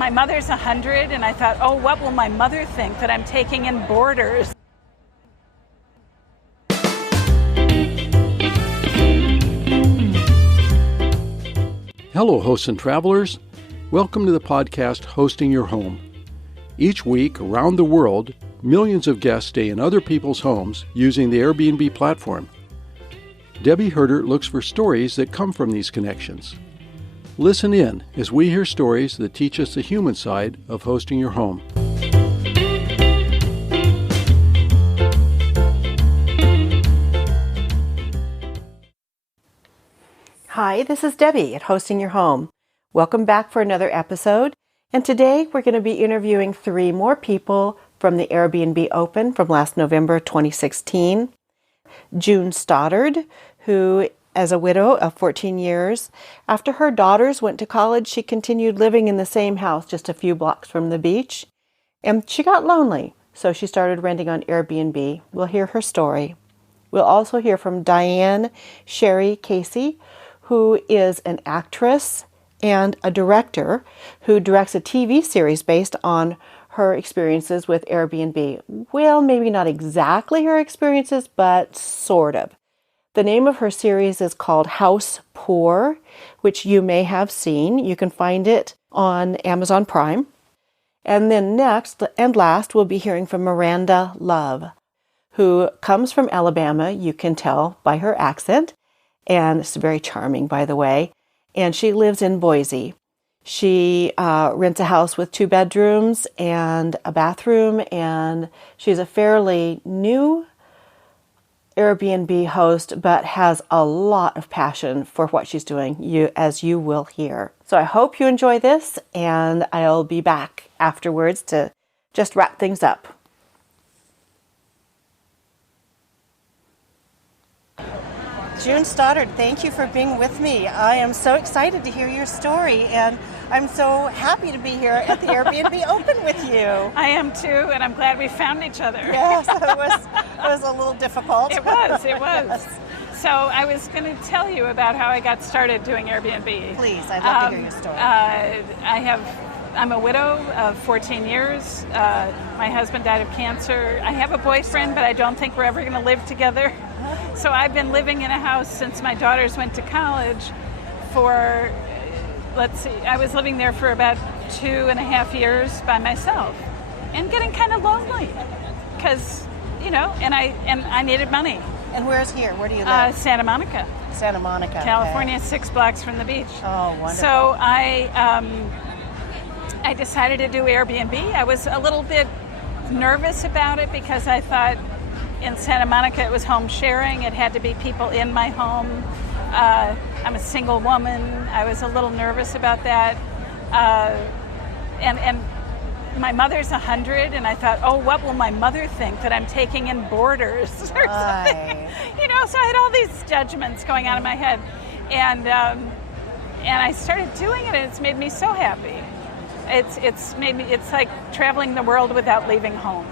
My mother's 100, and I thought, oh, what will my mother think that I'm taking in boarders? Hello, hosts and travelers. Welcome to the podcast Hosting Your Home. Each week, around the world, millions of guests stay in other people's homes using the Airbnb platform. Debbie Herder looks for stories that come from these connections. Listen in as we hear stories that teach us the human side of hosting your home. Hi, this is Debbie at Hosting Your Home. Welcome back for another episode. And today we're going to be interviewing 3 more people from the Airbnb Open from last November 2016. June Stoddard, who as a widow of 14 years, after her daughters went to college, she continued living in the same house just a few blocks from the beach. And she got lonely, so she started renting on Airbnb. We'll hear her story. We'll also hear from Diane Sherry Casey, who is an actress and a director who directs a TV series based on her experiences with Airbnb. Well, maybe not exactly her experiences, but sort of. The name of her series is called House Poor, which you may have seen. You can find it on Amazon Prime. And then next and last, we'll be hearing from Miranda Love, who comes from Alabama. You can tell by her accent. And it's very charming, by the way. And she lives in Boise. She rents a house with 2 bedrooms and a bathroom. And she's a fairly new Airbnb host, but has a lot of passion for what she's doing, as you will hear. So I hope you enjoy this, and I'll be back afterwards to just wrap things up. June Stoddard, thank you for being with me. I am so excited to hear your story, and I'm so happy to be here at the Airbnb Open with you. I am too, and I'm glad we found each other. Yes, it was a little difficult. It was. So I was going to tell you about how I got started doing Airbnb. Please, I'd love to hear your story. I'm a widow of 14 years. My husband died of cancer. I have a boyfriend, but I don't think we're ever going to live together. So I've been living in a house since my daughters went to college for, I was living there for about 2.5 years by myself and getting kind of lonely because, and I needed money. And where's here? Where do you live? Santa Monica. Santa Monica. California, okay. 6 blocks from the beach. Oh, wonderful. So I decided to do Airbnb. I was a little bit nervous about it because I thought in Santa Monica it was home sharing. It had to be people in my home. I'm a single woman. I was a little nervous about that. And my mother's 100, and I thought, oh, what will my mother think that I'm taking in boarders or something? So I had all these judgments going on in my head. And I started doing it, and it's made me so happy. It's like traveling the world without leaving home.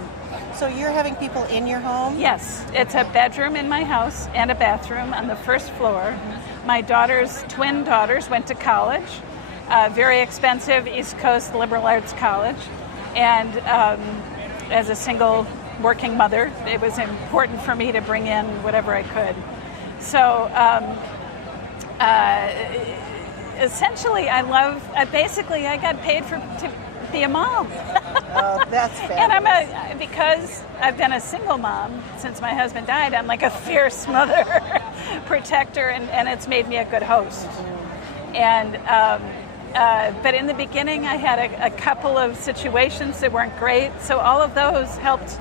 So you're having people in your home? Yes. It's a bedroom in my house and a bathroom on the first floor. My twin daughters went to college, very expensive East Coast liberal arts college. And as a single working mother, it was important for me to bring in whatever I could. So essentially, I got paid to be a mom. Oh, that's fabulous. And because I've been a single mom since my husband died, I'm like a fierce mother, protector, and it's made me a good host. Mm-hmm. And but in the beginning, I had a couple of situations that weren't great, so all of those helped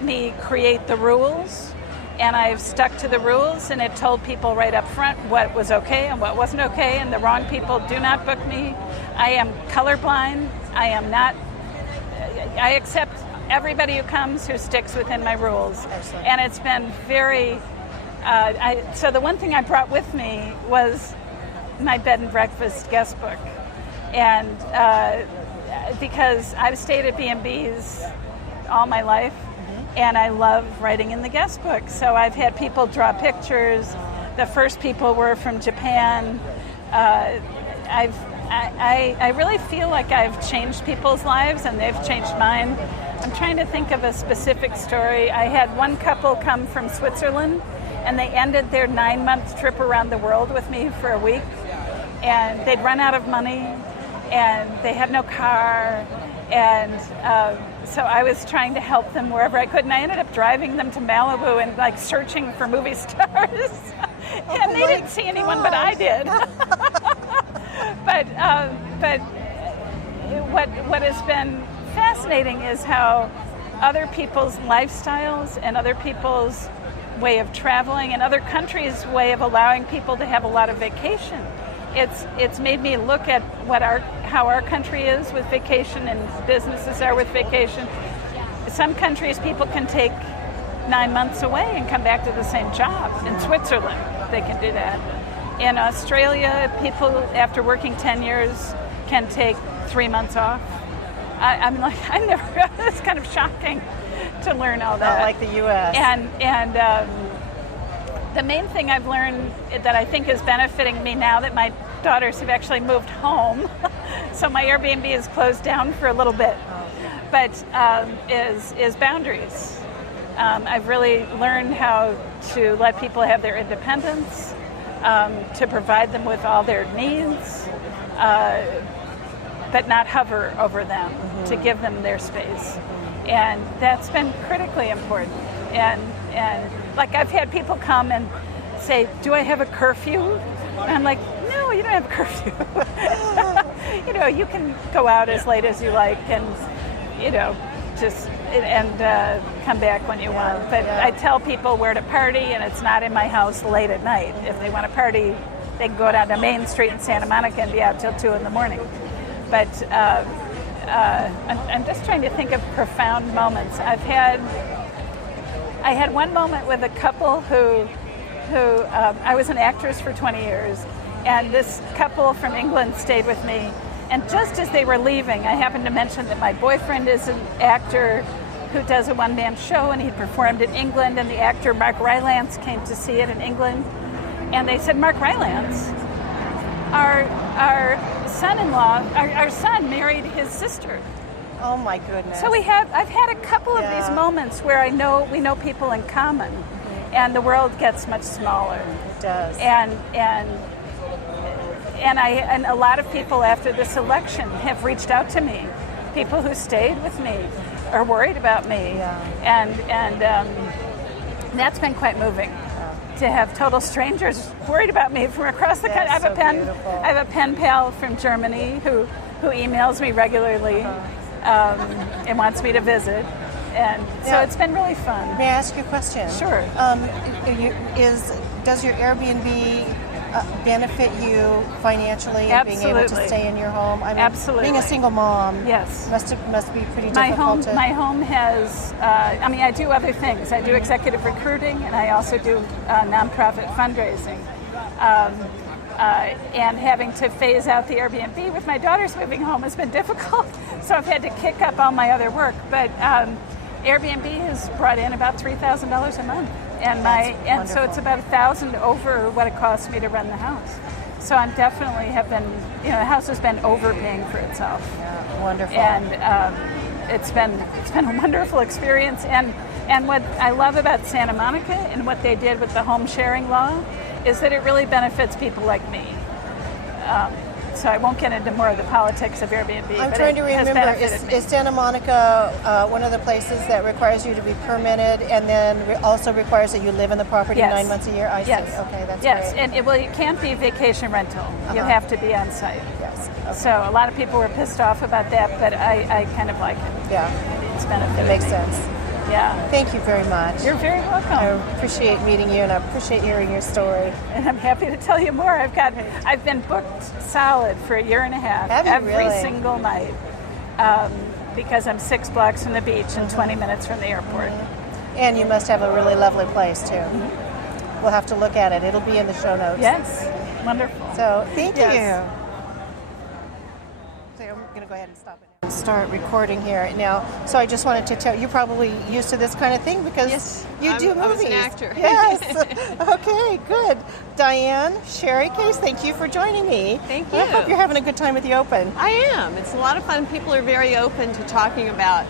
me create the rules. And I've stuck to the rules, and it told people right up front what was okay and what wasn't okay, and the wrong people do not book me. I am colorblind. I accept everybody who comes who sticks within my rules. Excellent. And it's been very, so the one thing I brought with me was my bed and breakfast guest book. And because I've stayed at B&B's all my life, and I love writing in the guest book. So I've had people draw pictures. The first people were from Japan. I've I really feel like I've changed people's lives and they've changed mine. I'm trying to think of a specific story. I had one couple come from Switzerland and they ended their 9-month trip around the world with me for a week, and they'd run out of money and they had no car, and so I was trying to help them wherever I could, and I ended up driving them to Malibu and like searching for movie stars. And they didn't see anyone, but I did. But what has been fascinating is how other people's lifestyles and other people's way of traveling and other countries' way of allowing people to have a lot of vacation. It's made me look at how our country is with vacation and businesses are with vacation. Some countries people can take 9 months away and come back to the same job. In Switzerland, they can do that. In Australia, people after working 10 years can take 3 months off. I'm like, it's kind of shocking to learn all that. Not like the U.S. And the main thing I've learned that I think is benefiting me now that my daughters have actually moved home, so my Airbnb is closed down for a little bit, but is boundaries. I've really learned how to let people have their independence, to provide them with all their needs, but not hover over them, to give them their space. And that's been critically important. And like I've had people come and say, do I have a curfew? And I'm like, no, you don't have a curfew. You can go out as late as you like and, just come back when you want. But I tell people where to party, and it's not in my house late at night. If they want to party, they can go down to Main Street in Santa Monica and be out till 2 in-the-morning. But I'm just trying to think of profound moments. I had one moment with a couple who I was an actress for 20 years, and this couple from England stayed with me. And just as they were leaving, I happened to mention that my boyfriend is an actor who does a one-man show, and he performed in England, and the actor Mark Rylance came to see it in England. And they said, Mark Rylance, our son-in-law, our son married his sister. Oh my goodness. So I've had a couple of these moments where we know people in common, and the world gets much smaller. It does. And a lot of people after this election have reached out to me, people who stayed with me are worried about me, and that's been quite moving. To have total strangers worried about me from across the country. I have a pen pal from Germany who emails me regularly and wants me to visit, and so it's been really fun. May I ask you a question? Sure. Does your Airbnb benefit you financially in being able to stay in your home? I mean, absolutely. Being a single mom, yes, must be pretty my difficult. My home has. I do other things. I do executive recruiting, and I also do nonprofit fundraising. And having to phase out the Airbnb with my daughters moving home has been difficult. So I've had to kick up all my other work. But Airbnb has brought in about $3,000 a month. And so it's about $1,000 over what it costs me to run the house. So I'm definitely the house has been overpaying for itself. Yeah, wonderful. And it's been a wonderful experience. And what I love about Santa Monica and what they did with the home sharing law is that it really benefits people like me. So I won't get into more of the politics of Airbnb. I'm trying to remember, is Santa Monica one of the places that requires you to be permitted and then also requires that you live in the property 9 months a year? I see. Okay, that's great. And it can't be vacation rental. You have to be on site. Yes. Okay. So a lot of people were pissed off about that, but I kind of like it. Yeah. It's benefited It makes me. sense. Yeah. Thank you very much. You're very welcome. I appreciate meeting you, and I appreciate hearing your story. And I'm happy to tell you more. I've been booked solid for a year and a half. Have you every really? single night. Because I'm 6 blocks from the beach and 20 minutes from the airport. And you must have a really lovely place too. We'll have to look at it. It'll be in the show notes. Yes. Wonderful. So thank you. Yes. So I'm going to go ahead and stop it now. start recording here now. So I just wanted to tell you're probably used to this kind of thing because Yes, you do movies. I was an actor. Yes. Okay, good. Diane, Sherry Case, thank you for joining me. Thank you. I hope you're having a good time at the Open. I am. It's a lot of fun. People are very open to talking about,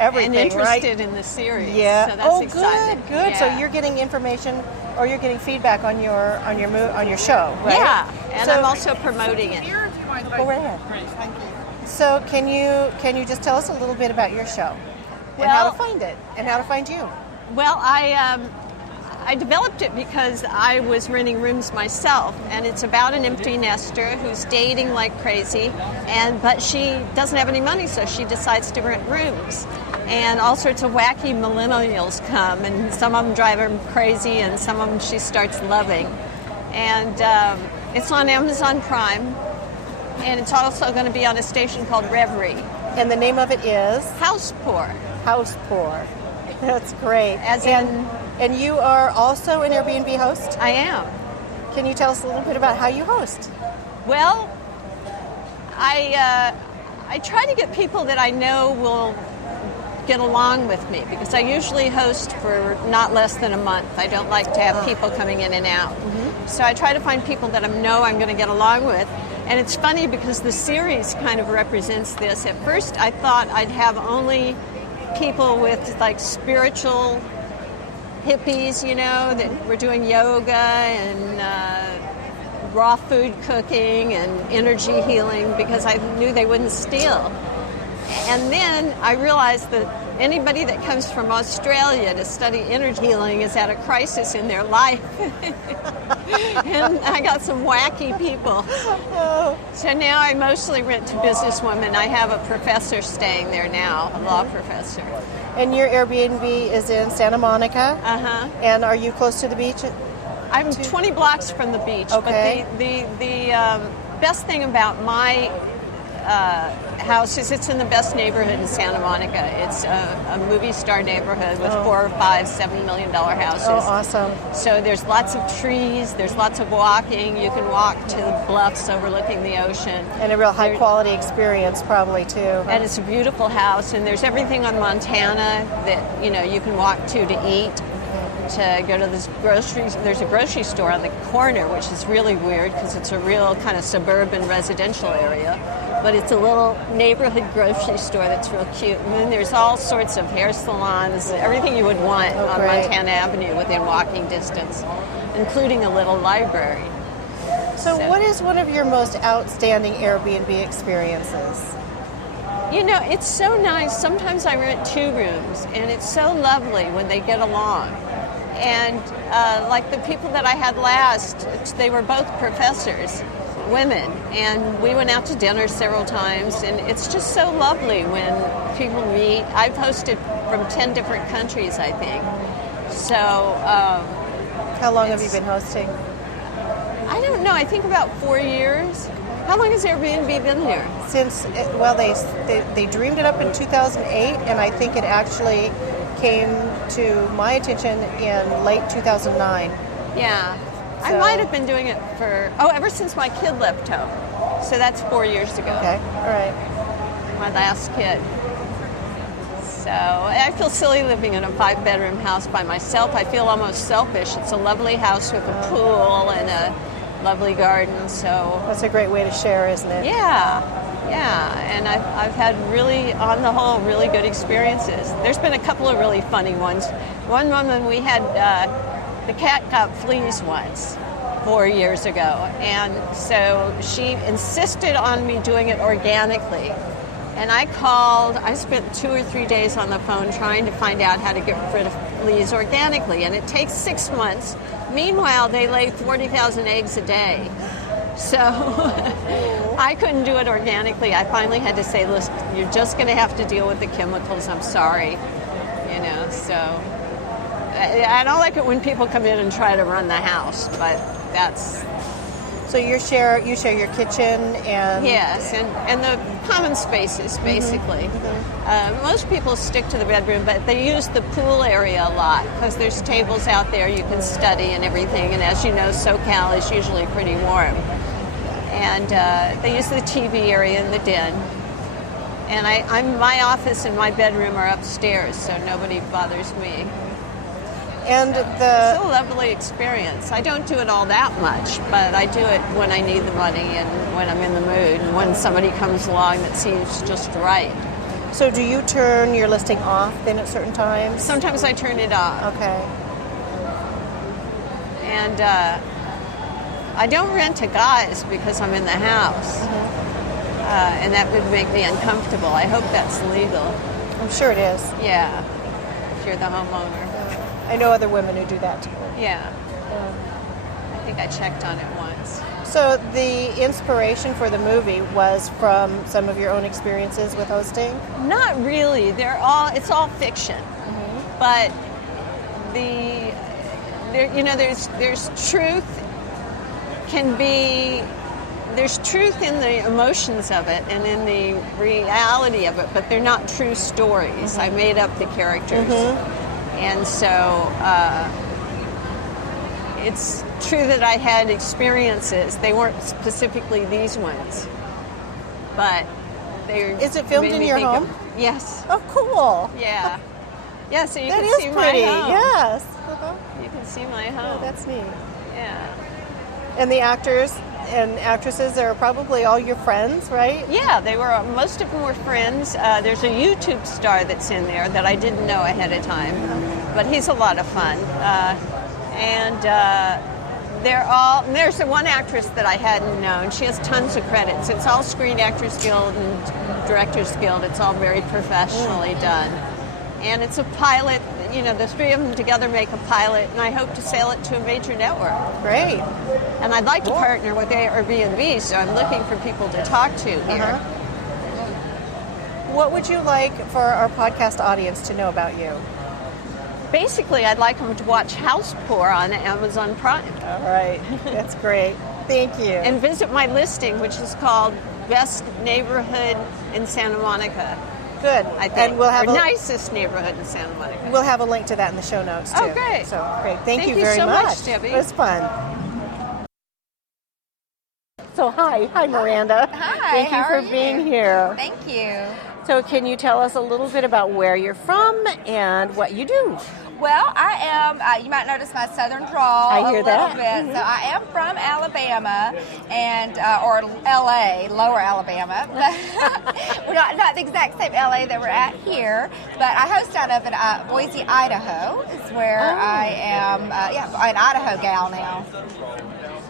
Everything, and interested right? in the series. Yeah. So that's oh, exciting. good. Yeah. So you're getting information, or you're getting feedback on your show, right? Yeah, and So- I'm also promoting it. Go right ahead. Thank you. So can you just tell us a little bit about your show and how to find it and how to find you? Well, I developed it because I was renting rooms myself, and it's about an empty nester who's dating like crazy, but she doesn't have any money, so she decides to rent rooms. And all sorts of wacky millennials come, and some of them drive her crazy, and some of them she starts loving. And it's on Amazon Prime, and it's also going to be on a station called Reverie. And the name of it is House Poor. House Poor. That's great. And you are also an Airbnb host? I am. Can you tell us a little bit about how you host? Well, I try to get people that I know will get along with me, because I usually host for not less than a month. I don't like to have people coming in and out. Mm-hmm. So I try to find people that I know I'm going to get along with. And it's funny because the series kind of represents this. At first I thought I'd have only people with like spiritual hippies, that were doing yoga and raw food cooking and energy healing, because I knew they wouldn't steal. And then I realized that anybody that comes from Australia to study energy healing is at a crisis in their life. And I got some wacky people. So now I mostly rent to businesswomen. I have a professor staying there now, a law professor. And your Airbnb is in Santa Monica? Uh-huh. And are you close to the beach? I'm 20 blocks from the beach. Okay. But the best thing about my house is it's in the best neighborhood in Santa Monica. It's a movie star neighborhood with 4 or 5 $7 million houses. Oh, awesome. So there's lots of trees, there's lots of walking. You can walk to the bluffs overlooking the ocean. And a real high quality experience probably too. And it's a beautiful house, and there's everything on Montana that you can walk to eat. To go to this there's a grocery store on the corner, which is really weird because it's a real kind of suburban residential area, but it's a little neighborhood grocery store that's real cute. And then there's all sorts of hair salons, everything you would want on great. Montana Avenue within walking distance, including a little library. So what is one of your most outstanding Airbnb experiences? It's so nice. Sometimes I rent 2 rooms, and it's so lovely when they get along. And like the people that I had last, they were both professors, women, and we went out to dinner several times, and it's just so lovely when people meet. I've hosted from 10 different countries, I think. So how long have you been hosting? I don't know. I think about 4 years. How long has Airbnb been here? Since, they dreamed it up in 2008, and I think it actually came to my attention in late 2009. Yeah. So, I might have been doing it ever since my kid left home. So that's 4 years ago. Okay, all right. My last kid. So I feel silly living in a 5-bedroom house by myself. I feel almost selfish. It's a lovely house with a pool and a lovely garden. So that's a great way to share, isn't it? Yeah. And I've had really, on the whole, really good experiences. There's been a couple of really funny ones. One woman, we had, the cat got fleas once 4 years ago, and so she insisted on me doing it organically. And I spent 2 or 3 days on the phone trying to find out how to get rid of fleas organically, and it takes 6 months. Meanwhile, they lay 40,000 eggs a day. So I couldn't do it organically. I finally had to say, listen, you're just going to have to deal with the chemicals. I'm sorry. So I don't like it when people come in and try to run the house, but that's... So you share your kitchen and... Yes, and the common spaces, basically. Mm-hmm. Most people stick to the bedroom, but they use the pool area a lot because there's tables out there you can study and everything, and as you know, SoCal is usually pretty warm. And they use the TV area in the den. And my office and my bedroom are upstairs, so nobody bothers me. And It's a lovely experience. I don't do it all that much, but I do it when I need the money and when I'm in the mood and when somebody comes along that seems just right. so do you turn your listing off then at certain times? Sometimes I turn it off. Okay. And I don't rent to guys because I'm in the house. And that would make me uncomfortable. I hope that's legal. I'm sure it is. Yeah, if you're the homeowner. I know other women who do that too. Yeah. I think I checked on it once. So the inspiration for the movie was from some of your own experiences with hosting? Not really. It's all fiction. But there's truth there's truth in the emotions of it and in the reality of it, but they're not true stories. I made up the characters. And so it's true that I had experiences. They weren't specifically these ones, but they. Is it filmed in your home? Yes. Oh, cool. Yeah. Yeah, so you That can is see pretty. my home. Yes. You can see my home. Oh, that's neat. Yeah. And the actors and actresses are probably all your friends, right? Yeah, most of them were friends. There's a YouTube star that's in there that I didn't know ahead of time, but he's a lot of fun. There's the one actress that I hadn't known. She has tons of credits. It's all Screen Actors Guild and Directors Guild. It's all very professionally done. And it's a pilot. The three of them together make a pilot, and I hope to sell it to a major network. Great. And I'd like to partner with Airbnb, so I'm looking for people to talk to here. What would you like for our podcast audience to know about you? Basically, I'd like them to watch House Poor on Amazon Prime. All right. That's great. Thank you. And visit my listing, which is called Best Neighborhood in Santa Monica. Good. I think. And we'll have nicest neighborhood in Santa Monica. We'll have a link to that in the show notes too. Oh, great. So great. Thank you you very so much. much, Debbie. It was fun. So hi Miranda. Hi, Thank you how for are you? being here. Thank you. So can you tell us a little bit about where you're from and what you do? Well, I am, you might notice my southern drawl I hear a little that. bit. So I am from Alabama and or LA, lower Alabama. We're not the exact same LA that we're at here, but I host out of Boise, Idaho is where I am, I'm an Idaho gal now.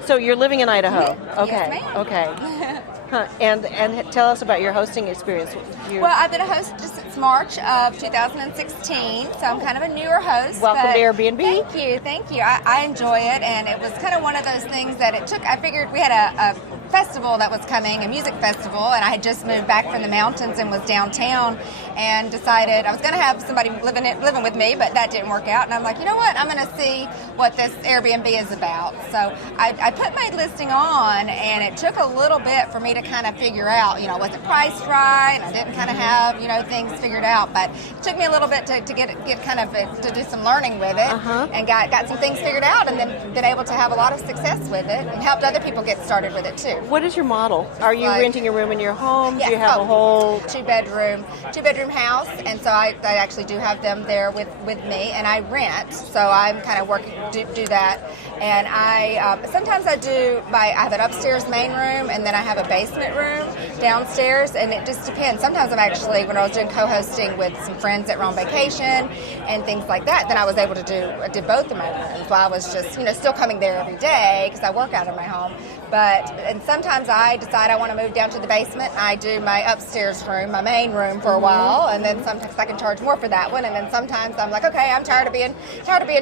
So you're living in Idaho. Mhm. Okay. Yes, ma'am. Okay. And tell us about your hosting experience. Well, I've been a host just since March of 2016, so I'm kind of a newer host. Welcome but to Airbnb. Thank you. I enjoy it, and it was kind of one of those things that it took. I figured we had a festival that was coming, a music festival, and I had just moved back from the mountains and was downtown, and decided I was going to have somebody living with me, but that didn't work out. And I'm like, you know what? I'm going to see what this Airbnb is about. So I put my listing on, and it took a little bit for me to kind of figure out, was it priced right? I didn't kind of have, things figured out, but it took me a little bit to get kind of to do some learning with it, and got some things figured out, and then been able to have a lot of success with it, and helped other people get started with it too. What is your model? Are you renting a room in your home? Yeah, Do you have a whole two-bedroom house, and so I actually do have them there with me, and I rent, so I'm kind of working do that, and I sometimes I have an upstairs main room, and then I have a basement room downstairs, and it just depends. Sometimes I'm actually, when I was doing co-hosting with some friends that were on vacation and things like that, then I was able to did both of my rooms while I was just still coming there every day because I work out of my home. And sometimes I decide I want to move down to the basement, and I do my upstairs room, my main room for a while, and then sometimes I can charge more for that one, and then sometimes I'm like, okay, I'm tired of being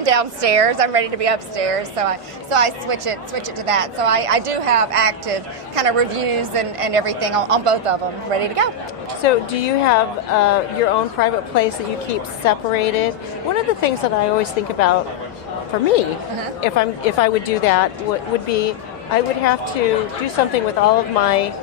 downstairs, I'm ready to be upstairs, so I switch it to that. So I do have active kind of reviews and everything on both of them ready to go. So do you have your own private place that you keep separated? One of the things that I always think about for me, if I would do that, would be I would have to do something with all of my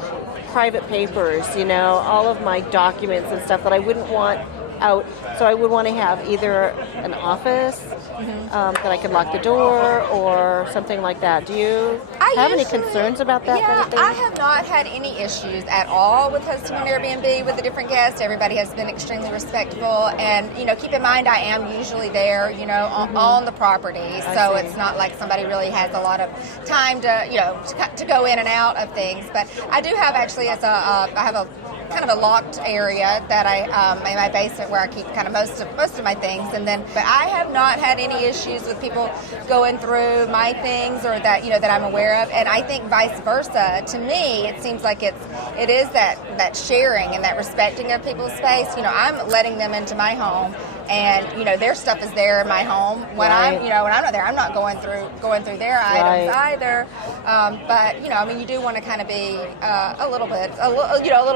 private papers, all of my documents and stuff that I wouldn't want out. So I would want to have either an office that I could lock the door or something like that. Do you have any concerns about that kind of thing? I have not had any issues at all with hosting on Airbnb with the different guests. Everybody has been extremely respectful, and keep in mind I am usually there, on the property, so it's not like somebody really has a lot of time to go in and out of things. But I do have actually I have a kind of a locked area that I in my basement where I keep kind of most of my things, but I have not had any issues with people going through my things or that that I'm aware of. And I think vice versa. To me, it seems like it is that sharing and that respecting of people's space. I'm letting them into my home, and their stuff is there in my home. When I'm not there, I'm not going through their items either. But you do want to kind of be a little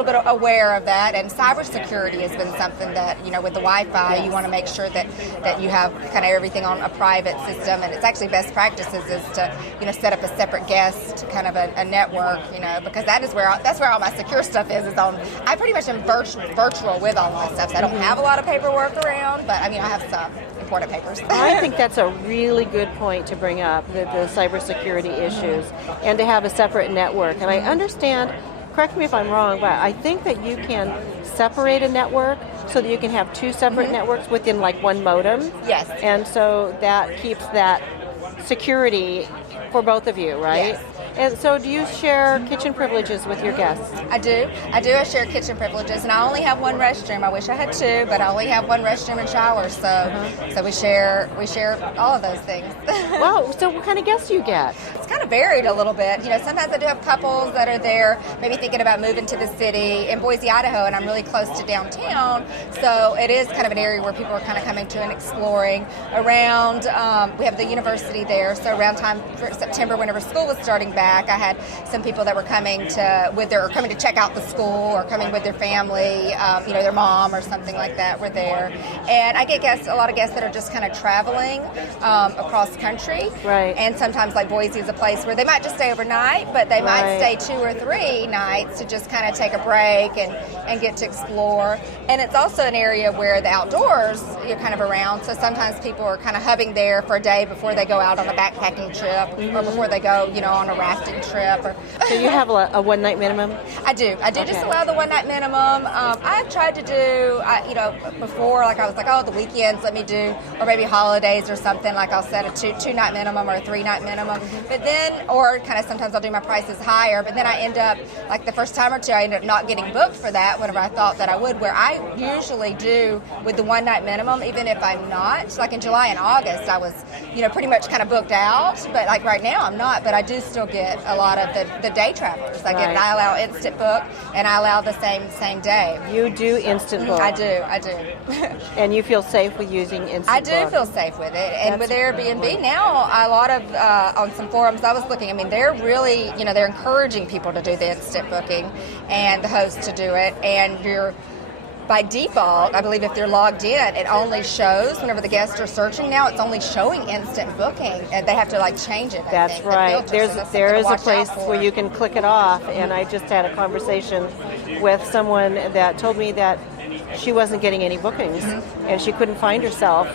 bit aware of that. And cybersecurity has been something that with the Wi-Fi, you want to make sure that you have kind of everything on a private system. And it's actually best practices is to set up a separate guest kind of a network. Because that's where all my secure stuff is on. I pretty much am virtual with all my stuff. So I don't have a lot of paperwork around, but I have some important papers. I think that's a really good point to bring up, the cybersecurity issues, and to have a separate network. And I understand, correct me if I'm wrong, but I think that you can separate a network so that you can have two separate networks within like one modem. Yes. And so that keeps that security for both of you, right? Yes. And so do you share kitchen privileges with your guests? I do. I share kitchen privileges, and I only have one restroom. I wish I had two, but I only have one restroom and shower, so we share all of those things. Wow, so what kind of guests do you get? It's kind of varied a little bit. Sometimes I do have couples that are there, maybe thinking about moving to the city in Boise, Idaho, and I'm really close to downtown, so it is kind of an area where people are kind of coming to and exploring. Around, we have the university there, so around time for September, whenever school was starting back, I had some people that were coming to check out the school or coming with their family, their mom or something like that were there. And I get a lot of guests that are just kind of traveling across country. Right. And sometimes like Boise is a place where they might just stay overnight, but they might stay 2 or 3 nights to just kind of take a break and get to explore. And it's also an area where the outdoors are kind of around, so sometimes people are kind of hubbing there for a day before they go out on a backpacking trip or before they go, on a rafting trip. So you have a one-night minimum? I do just allow the one-night minimum. I've tried to do, before, like I was like, the weekends let me do, or maybe holidays or something, like I'll set a two-night minimum or a 3-night minimum. But then, or kind of sometimes I'll do my prices higher, but then I end up, like the first time or two, I end up not getting booked for that whenever I thought that I would, where I usually do with the one-night minimum, even if I'm not. Like in July and August, I was, pretty much kind of booked out, but like right now I'm not, but I do still get a lot of the day travelers. I allow instant book, and I allow the same day. You do instant book? I do. And you feel safe with using instant book? I do feel safe with it. And with Airbnb now, a lot of, on some forums I was looking, they're really, they're encouraging people to do the instant booking and the host to do it. And by default, I believe if they're logged in, it only shows whenever the guests are searching now, it's only showing instant booking, and they have to change it. That's right. There is a place where you can click it off, and I just had a conversation with someone that told me that she wasn't getting any bookings, and she couldn't find herself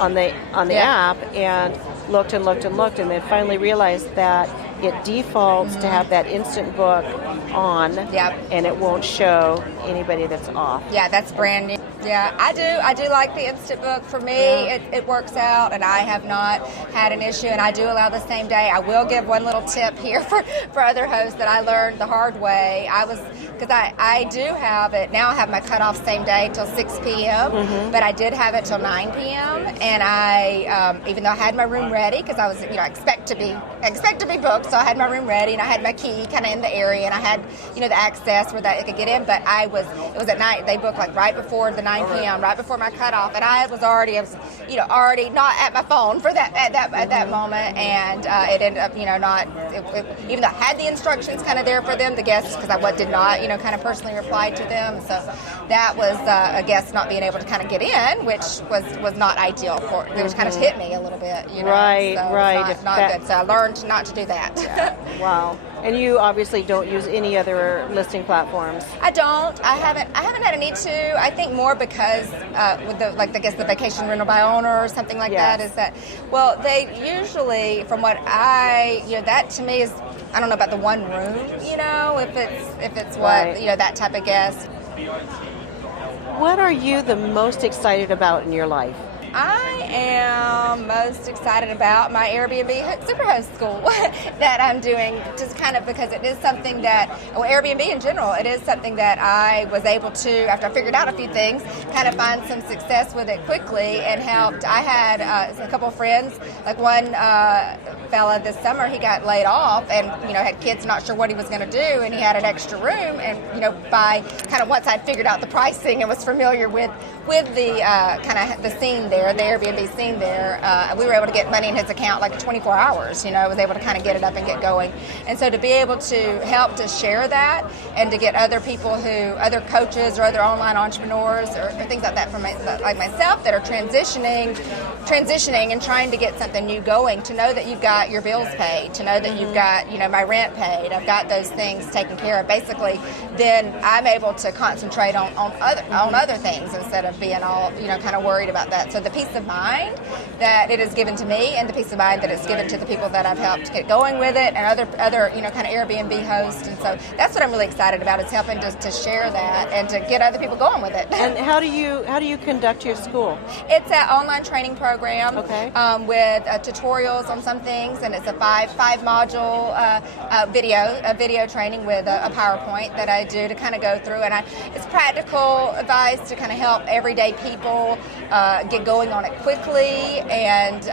on the app, and looked and then finally realized that it defaults to have that instant book on, and it won't show anybody that's off. Yeah, that's brand new. Yeah, I do like the instant book. For me, it works out, and I have not had an issue, and I do allow the same day. I will give one little tip here for other hosts that I learned the hard way. Because I do have it, now I have my cutoff same day till 6 p.m., but I did have it till 9 p.m., and I, even though I had my room ready, because I was, expect to be booked, so I had my room ready, and I had my key kind of in the area, and I had, the access where I could get in, but it was at night. They booked right before the 9 p.m., right before my cutoff, and I was already not at my phone for that at that moment, and it ended up, not, even though I had the instructions kind of there for them, the guests, because I did not, kind of personally reply to them, so that was a guest not being able to kind of get in, which was not ideal for, it was kind of hit me a little bit, Right, so right. Not good, so I learned not to do that. Wow. And you obviously don't use any other listing platforms. I don't. I haven't had a need to. I think more because with the vacation rental by owner or something like Yes. that is that, well, they usually, from what that to me is, I don't know about the one room, if it's Right. what, that type of guest. What are you the most excited about in your life? I am most excited about my Airbnb Superhost School that I'm doing, just kind of because it is something that, Airbnb in general, it is something that I was able to, after I figured out a few things, kind of find some success with it quickly and helped. I had a couple of friends, like one fella this summer, he got laid off and, had kids, not sure what he was going to do, and he had an extra room, and, by kind of once I'd figured out the pricing and was familiar with the kind of the scene there, the Airbnb scene there, we were able to get money in his account like 24 hours. I was able to kind of get it up and get going. And so to be able to help to share that and to get other people other coaches or other online entrepreneurs or things like that like myself that are transitioning and trying to get something new going, to know that you've got your bills paid, to know that you've got, my rent paid, I've got those things taken care of. Basically, then I'm able to concentrate on other things instead of being all, kind of worried about that. So the peace of mind that it has given to me, and the peace of mind that it's given to the people that I've helped get going with it, and other kind of Airbnb hosts. And so that's what I'm really excited about, is helping to share that and to get other people going with it. And how do you conduct your school? It's an online training program, okay, with tutorials on some things, and it's a five module video training with a PowerPoint that I do to kind of go through, and it's practical advice to kind of help everyday people get going on it quickly and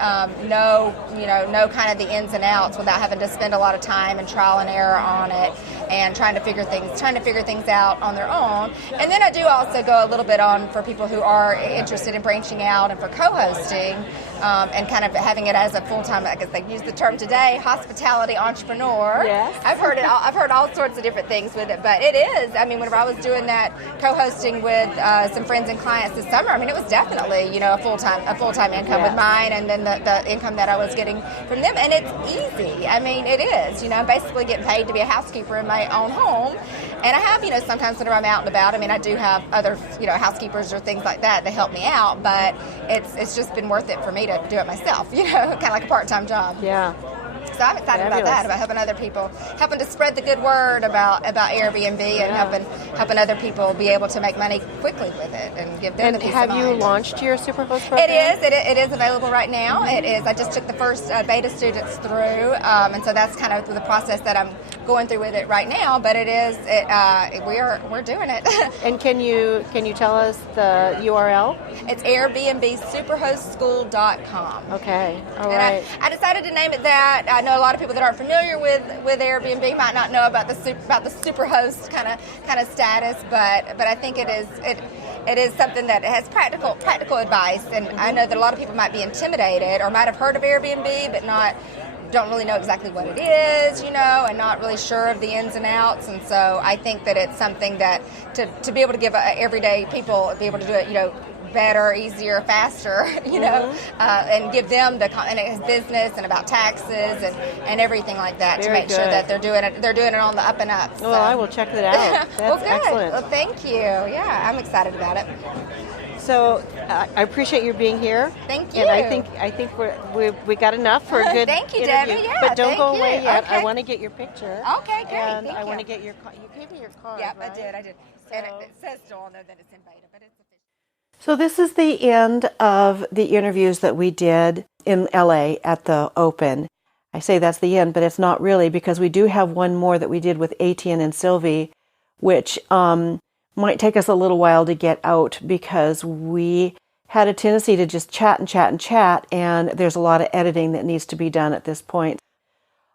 know kind of the ins and outs without having to spend a lot of time and trial and error on it and trying to figure things out on their own. And then I do also go a little bit on for people who are interested in branching out and for co-hosting, and kind of having it as a full-time, I guess they use the term today, hospitality entrepreneur. Yes. I've heard all sorts of different things with it, but it is. I mean, whenever I was doing that co-hosting with some friends and clients this summer, I mean, it was definitely, a full-time income with mine, and then the income that I was getting from them, and it's easy. I mean, it is. I'm basically getting paid to be a housekeeper in my own home, and I have, sometimes whenever I'm out and about, I mean, I do have other, housekeepers or things like that help me out, but it's just been worth it for me to do it myself, kind of like a part-time job. Yeah. So I'm excited about that, about helping other people, helping to spread the good word about Airbnb, and helping other people be able to make money quickly with it and give them the peace of mind. And have you launched your Superhost program? It is available right now. It is. I just took the first beta students through, and so that's kind of the process that I'm going through with it right now. But it is. We're doing it. And can you tell us the URL? It's AirbnbSuperhostSchool.com. Okay. All right. I decided to name it that. I know a lot of people that aren't familiar with Airbnb might not know about the Superhost kind of status, but I think it is something that has practical advice, and I know that a lot of people might be intimidated or might have heard of Airbnb but don't really know exactly what it is, and not really sure of the ins and outs. And so I think that it's something that to be able to give everyday people, be able to do it, better, easier, faster, and give them and it's business and about taxes and everything like that. Very to make sure that they're doing it on the up and up. So. Well, I will check that out. That's well, good. Excellent. Well, thank you. Yeah, I'm excited about it. So I appreciate you being here. Thank you. And I think we got enough for a good Thank you, interview. Debbie. Yeah, but don't thank go you. away yet. Okay. I want to get your picture. Okay, great. And thank I you. want to get your card. You gave me your card. Yep, right? I did. So, and it says still on there that it's in beta, but it's official. So this is the end of the interviews that we did in LA at the Open. I say that's the end, but it's not really, because we do have one more that we did with Etienne and Sylvie, which might take us a little while to get out because we had a tendency to just chat, and there's a lot of editing that needs to be done at this point.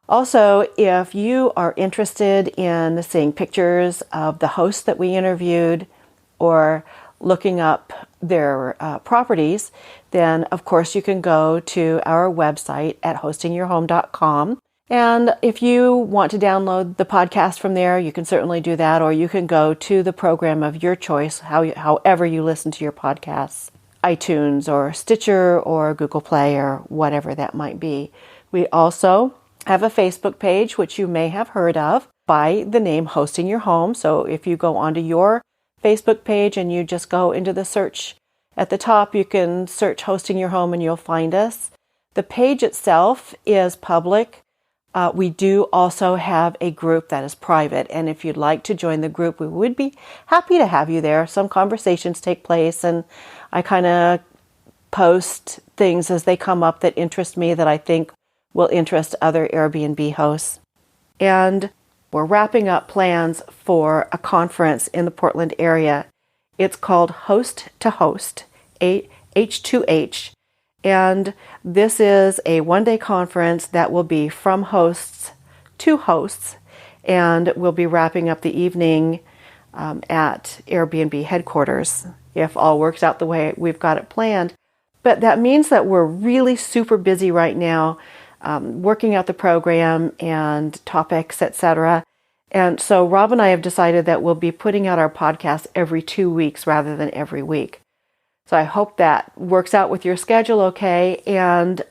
Also, if you are interested in seeing pictures of the hosts that we interviewed or looking up their properties, then of course you can go to our website at hostingyourhome.com. And if you want to download the podcast from there, you can certainly do that, or you can go to the program of your choice, however you listen to your podcasts, iTunes or Stitcher or Google Play or whatever that might be. We also have a Facebook page, which you may have heard of by the name Hosting Your Home. So if you go onto your Facebook page and you just go into the search at the top, you can search Hosting Your Home and you'll find us. The page itself is public. We do also have a group that is private, and if you'd like to join the group, we would be happy to have you there. Some conversations take place, and I kind of post things as they come up that interest me that I think will interest other Airbnb hosts. And we're wrapping up plans for a conference in the Portland area. It's called Host to Host, H2H. And this is a one-day conference that will be from hosts to hosts, and we'll be wrapping up the evening at Airbnb headquarters, if all works out the way we've got it planned. But that means that we're really super busy right now, working out the program and topics, etc. And so Rob and I have decided that we'll be putting out our podcast every 2 weeks rather than every week. So I hope that works out with your schedule okay. And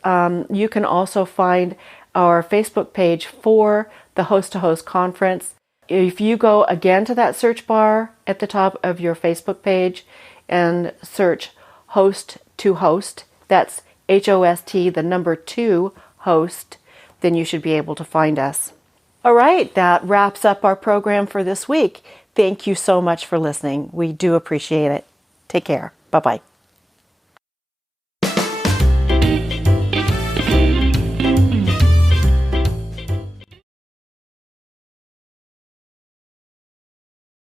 you can also find our Facebook page for the Host to Host conference. If you go again to that search bar at the top of your Facebook page and search Host to Host, that's HOST, the number 2 host, then you should be able to find us. All right, that wraps up our program for this week. Thank you so much for listening. We do appreciate it. Take care. Bye-bye.